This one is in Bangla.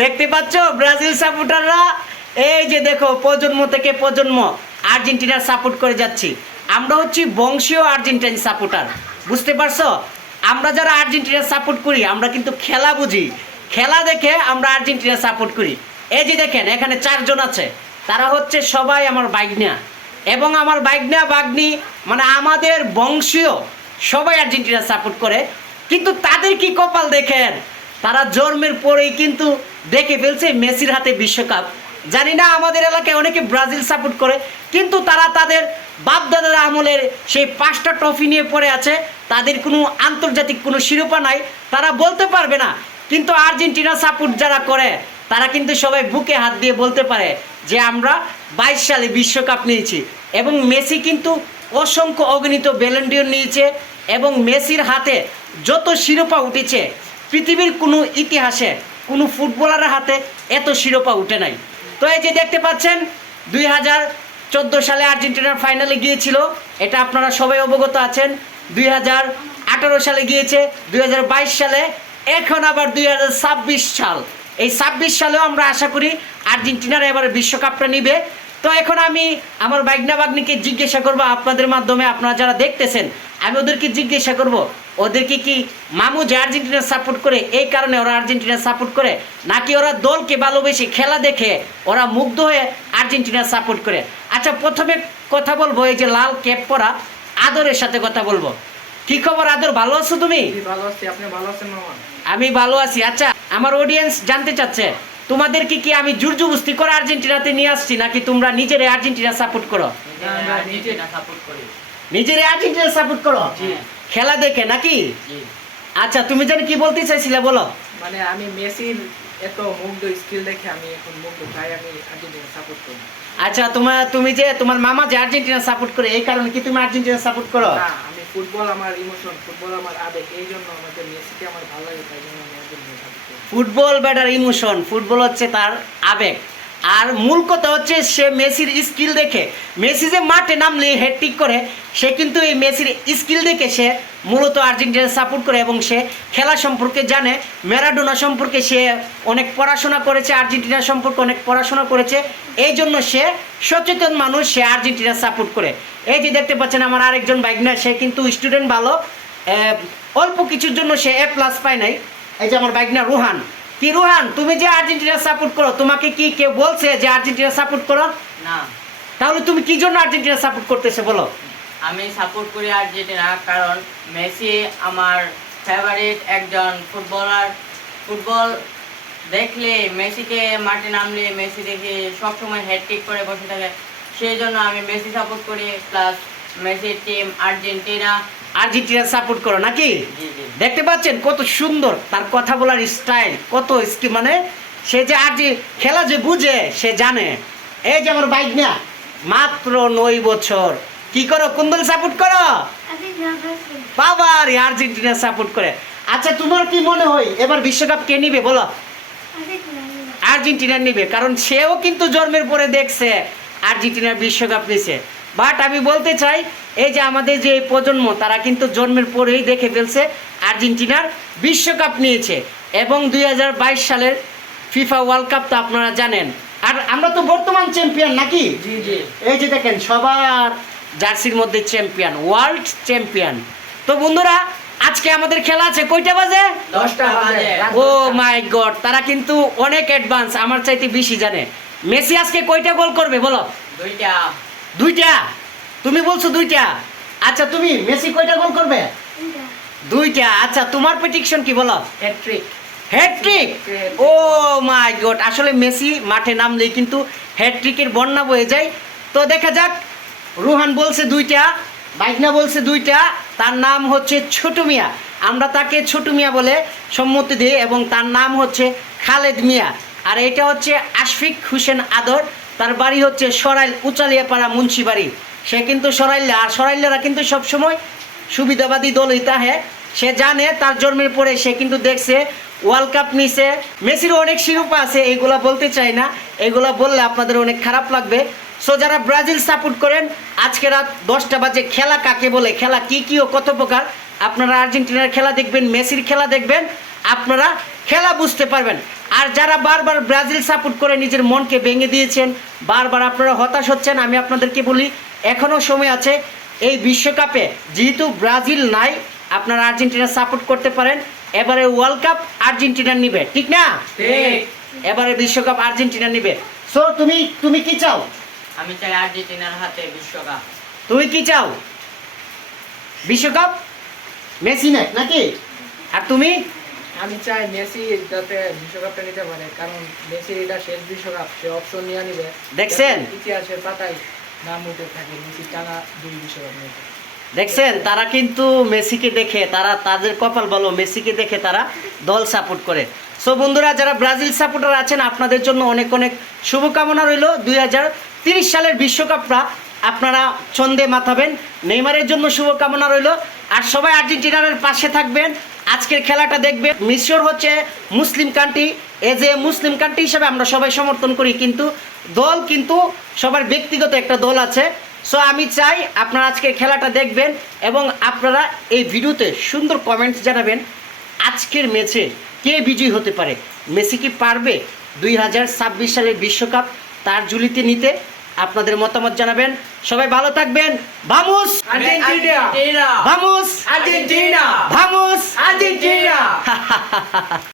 দেখতে পাচ্ছ ব্রাজিল সাপোর্টাররা, এই যে দেখো প্রজন্ম থেকে প্রজন্ম আর্জেন্টিনার সাপোর্ট করে যাচ্ছি। আমরা হচ্ছি বংশীয় আর্জেন্টাইন সাপোর্টার, বুঝতে পারছো? আমরা যারা আর্জেন্টিনার সাপোর্ট করি আমরা কিন্তু খেলা বুঝি, খেলা দেখে আমরা আর্জেন্টিনা সাপোর্ট করি। এই যে দেখেন এখানে 4 জন আছে, তারা হচ্ছে সবাই আমার বাইগনা, এবং আমার বাইগনা বাগনি মানে আমাদের বংশীয় সবাই আর্জেন্টিনা সাপোর্ট করে। কিন্তু তাদের কি কপাল দেখেন, তারা জন্মের পরেই কিন্তু দেখে ফেলছে মেসির হাতে বিশ্বকাপ। জানি না আমাদের এলাকায় অনেকে ব্রাজিল সাপোর্ট করে, কিন্তু তারা তাদের বাপদাদার আমলের সেই 5টা ট্রফি নিয়ে পড়ে আছে, তাদের কোনো আন্তর্জাতিক কোনো শিরোপা নাই, তারা বলতে পারবে না। কিন্তু আর্জেন্টিনা সাপোর্ট যারা করে তারা কিন্তু সবাই বুকে হাত দিয়ে বলতে পারে যে আমরা 22 সালে বিশ্বকাপ নিয়েছি। এবং মেসি কিন্তু অসংখ্য অগণিত ব্যালন ডিওর নিয়েছে, এবং মেসির হাতে যত শিরোপা উঠেছে পৃথিবীর কোনো ইতিহাসে কোনো ফুটবলারের হাতে এত শিরোপা উঠে নাই। তো এই যে দেখতে পাচ্ছেন 2014 সালে আর্জেন্টিনার ফাইনালে গিয়েছিল, এটা আপনারা সবাই অবগত আছেন। 2018 সালে গিয়েছে, 2022 সালে, এখন আবার 2026 সাল। এই 26 সালেও আমরা আশা করি আর্জেন্টিনার এবার বিশ্বকাপটা নিবে। তো এখন আমি আমার বাইগনা বাগনিকে জিজ্ঞাসা করবো আপনাদের মাধ্যমে, আপনারা যারা দেখতেছেন, আমি ওদেরকে জিজ্ঞাসা করব ওদেরকে কি মামু যে আর্জেন্টিনা সাপোর্ট করে এই কারণে ওরা আর্জেন্টিনা সাপোর্ট করে, নাকি ওরা দলকে ভালোবেসে খেলা দেখে ওরা মুগ্ধ হয়ে আর্জেন্টিনা সাপোর্ট করে। আচ্ছা, প্রথমে কথা বলবো এই যে লাল ক্যাপ পরা আদরের সাথে কথা বলবো। কি খবর আদর, ভালো আছো তুমি? ভালো আছি, আপনি ভালো আছেন মামা? আমি ভালো আছি। আচ্ছা, আমার অডিয়েন্স জানতে চাচ্ছে তোমাদেরকে কি আমি জোর জবরদস্তি করে আর্জেন্টিনাতে নিয়ে আসছি, নাকি তোমরা নিজেরাই আর্জেন্টিনা সাপোর্ট করো? নিজেরাই আর্জেন্টিনা সাপোর্ট করো খেলা দেখে নাকি? আচ্ছা, তুমি জানি কি বলতে চাইছিলে, বলো। মানে আমি মেসির এত মুগ্ধ স্কিল দেখে আমি এখন মুগ্ধ, তাই আমি আর্জেন্টিনা সাপোর্ট করি। আচ্ছা, তুমি যে তোমার মামা যে আর্জেন্টিনা সাপোর্ট করে এই কারণে কি তুমি আর্জেন্টিনা সাপোর্ট করো? না, আমি ফুটবল আমার ইমোশন, ফুটবল আমার আবেগ, এই জন্য আমাদের মেসিকে আমার ভালো লাগে, তাই জন্য আমি আর্জেন্টিনা সাপোর্ট করি। ফুটবল ব্যাটার ইমোশন, ফুটবল হচ্ছে তার আবেগ। আর মূল কথা হচ্ছে সে মেসির স্কিল দেখে, মেসি যে মাঠে নামলে হ্যাটট্রিক করে, সে কিন্তু এই মেসির স্কিল দেখে সে মূলত আর্জেন্টিনা সাপোর্ট করে, এবং সে খেলা সম্পর্কে জানে, ম্যারাডোনা সম্পর্কে সে অনেক পড়াশোনা করেছে, আর্জেন্টিনা সম্পর্কে অনেক পড়াশোনা করেছে, এই জন্য সে সচেতন মানুষ, সে আর্জেন্টিনা সাপোর্ট করে। এই যে দেখতে পাচ্ছেন আমার আরেকজন বাইকনা, সে কিন্তু স্টুডেন্ট ভালো, অল্প কিছুর জন্য সে A+ পায় নাই। এই যে আমার বাইকনা রুহান। কি রুহান, তুমি যে আর্জেন্টিনা সাপোর্ট করো, তোমাকে কি কেউ বলছে যে আর্জেন্টিনা সাপোর্ট করো? না। তাহলে তুমি কি জন্য আর্জেন্টিনা সাপোর্ট করতেছে বলো? আমি সাপোর্ট করি আর্জেন্টিনা কারণ মেসি আমার ফেভারিট একজন ফুটবলার। ফুটবল দেখলে মেসিকে মাঠে নামলে মেসি দেখে সবসময় হ্যাটট্রিক করে বসে থাকে, সেই জন্য আমি মেসি সাপোর্ট করি। প্লাস মেসির টিম আর্জেন্টিনা। আর্জেন্টিনা সাপোর্ট করো নাকি? জি জি। দেখতে পাচ্ছেন কত সুন্দর তার কথা বলার স্টাইল, কত মানে সে যে খেলা যে বুঝে, সে জানে। এই যে আমার বাইক না, মাত্র 9 বছর, কি করো, কোন দল সাপোর্ট করো? বাবার আর্জেন্টিনা সাপোর্ট করে। আচ্ছা, তোমার কি মনে হয় এবার বিশ্বকাপ কে নিবে বলো? আর্জেন্টিনা নিবে, কারণ সেও কিন্তু জন্মের পরে দেখছে আর্জেন্টিনার বিশ্বকাপ নিছে। বাট আমি বলতে চাই এই যে আমাদের যে এই প্রজন্ম, তারা কিন্তু জন্মের পরেই দেখে ফেলছে আর্জেন্টিনার বিশ্বকাপ নিয়েছে, এবং 2022 সালের ফিফা ওয়ার্ল্ড কাপ তো আপনারা জানেন। আর আমরা তো বর্তমান চ্যাম্পিয়ন নাকি? জি জি। এই যে দেখেন সবার জার্সির মধ্যে চ্যাম্পিয়ন, ওয়ার্ল্ড চ্যাম্পিয়ন। তো বন্ধুরা, আজকে আমাদের খেলা আছে কয়টা বাজে? 10টা বাজে। ও মাই গড, তারা কিন্তু অনেক অ্যাডভান্স, আমার চাইতে বেশি জানে। মেসি আজকে কয়টা গোল করবে বলো? 2টা। 2টা? তুমি বলছো 2টা? আচ্ছা, তুমি মেসি কয়টা গোল করবে? 2টা। আচ্ছা, তোমার প্রেডিকশন কি বলো? হ্যাটট্রিক। হ্যাটট্রিক? ও মাই গড, আসলে মেসি মাঠে নামলেই কিন্তু হ্যাটট্রিকের বন্যা বয়ে যায়। তো দেখা যাক, রুহান বলছে 2টা, বাইকনা বলছে 2টা, তার নাম হচ্ছে ছোটু মিয়া, আমরা তাকে ছোটু মিয়া বলে সম্মতি দিই, এবং তার নাম হচ্ছে খালেদ মিয়া। আর এটা হচ্ছে আশফিক হোসেন আদর, তার বাড়ি হচ্ছে সরাইল উচালিয়াপাড়া মুন্সিবাড়ি। সে কিন্তু সরাইল্লা, আর সরাইল্লারা কিন্তু সবসময় সুবিধাবাদী দলই তাহে। সে জানে তার জন্মের পরে সে কিন্তু দেখছে ওয়ার্ল্ড কাপ নিছে, মেসিরও অনেক শিরোপা আছে, এইগুলা বলতে চাই না, এগুলা বললে আপনাদের অনেক খারাপ লাগবে। সো যারা ব্রাজিল সাপোর্ট করেন, আজকে রাত 10টা বাজে খেলা কাকে বলে, খেলা কি কি ও কত প্রকার, আপনারা আর্জেন্টিনার খেলা দেখবেন, মেসির খেলা দেখবেন, আপনারা খেলা বুঝতে পারবেন। আর যারা বারবার ব্রাজিল সাপোর্ট করে নিজের মনকে ভেঙে দিয়েছেন, বারবার আপনারা হতাশ হচ্ছেন, আমি আপনাদেরকে বলি এখনও সময় আছে। এই বিশ্বকাপে যেহেতু ব্রাজিল নাই, আপনারা আর্জেন্টিনা সাপোর্ট করতে পারেন। এবারে ওয়ার্ল্ড কাপ আর্জেন্টিনা নিবে, ঠিক না? ঠিক। এবারে বিশ্বকাপ আর্জেন্টিনা নিবে। সো তুমি কি চাও? আমি চাই আর্জেন্টিনার হাতে বিশ্বকাপ। তুমি কি চাও? বিশ্বকাপ মেসি নেয় নাকি? আর তুমি? আমি চাই মেসি যাতে বিশ্বকাপটা নিতে পারে, কারণ মেসির এটা শেষ বিশ্বকাপ, সে অপশন নিয়ে নিবে। দেখছেন? ইতিহাসের পাতায় নাম উঠে থাকে মেসি টানা 2 বিশ্বকাপ নিতে। দেখছেন, তারা কিন্তু মেসিকে দেখে, তারা তাদের কপাল ভালো, মেসিকে দেখে তারা দল সাপোর্ট করে। সো বন্ধুরা, যারা ব্রাজিল সাপোর্টার আছেন আপনাদের জন্য অনেক অনেক শুভকামনা রইল। 2030 সালের বিশ্বকাপটা আপনারা ছন্দে মাথাবেন। নেইমারের জন্য শুভকামনা রইল। আর সবাই আর্জেন্টিনার পাশে থাকবেন, আজকের খেলাটা দেখবেন। মিশর হচ্ছে মুসলিম country, as a Muslim country হিসাবে আমরা সবাই সমর্থন করি, কিন্তু দল কিন্তু সবার ব্যক্তিগত একটা দল আছে। সো আমি চাই আপনারা আজকের খেলাটা দেখবেন এবং আপনারা এই ভিডিওতে সুন্দর কমেন্টস জানাবেন আজকের ম্যাচে কে বিজয়ী হতে পারে। মেসি কি পারবে 2026 সালের বিশ্বকাপ তার ঝুলিতে নিতে? আপনাদের মতামত জানাবেন। সবাই ভালো থাকবেন। ভামুস আর্জেন্টিনা! ভামুস আর্জেন্টিনা! ভামুস আর্জেন্টিনা!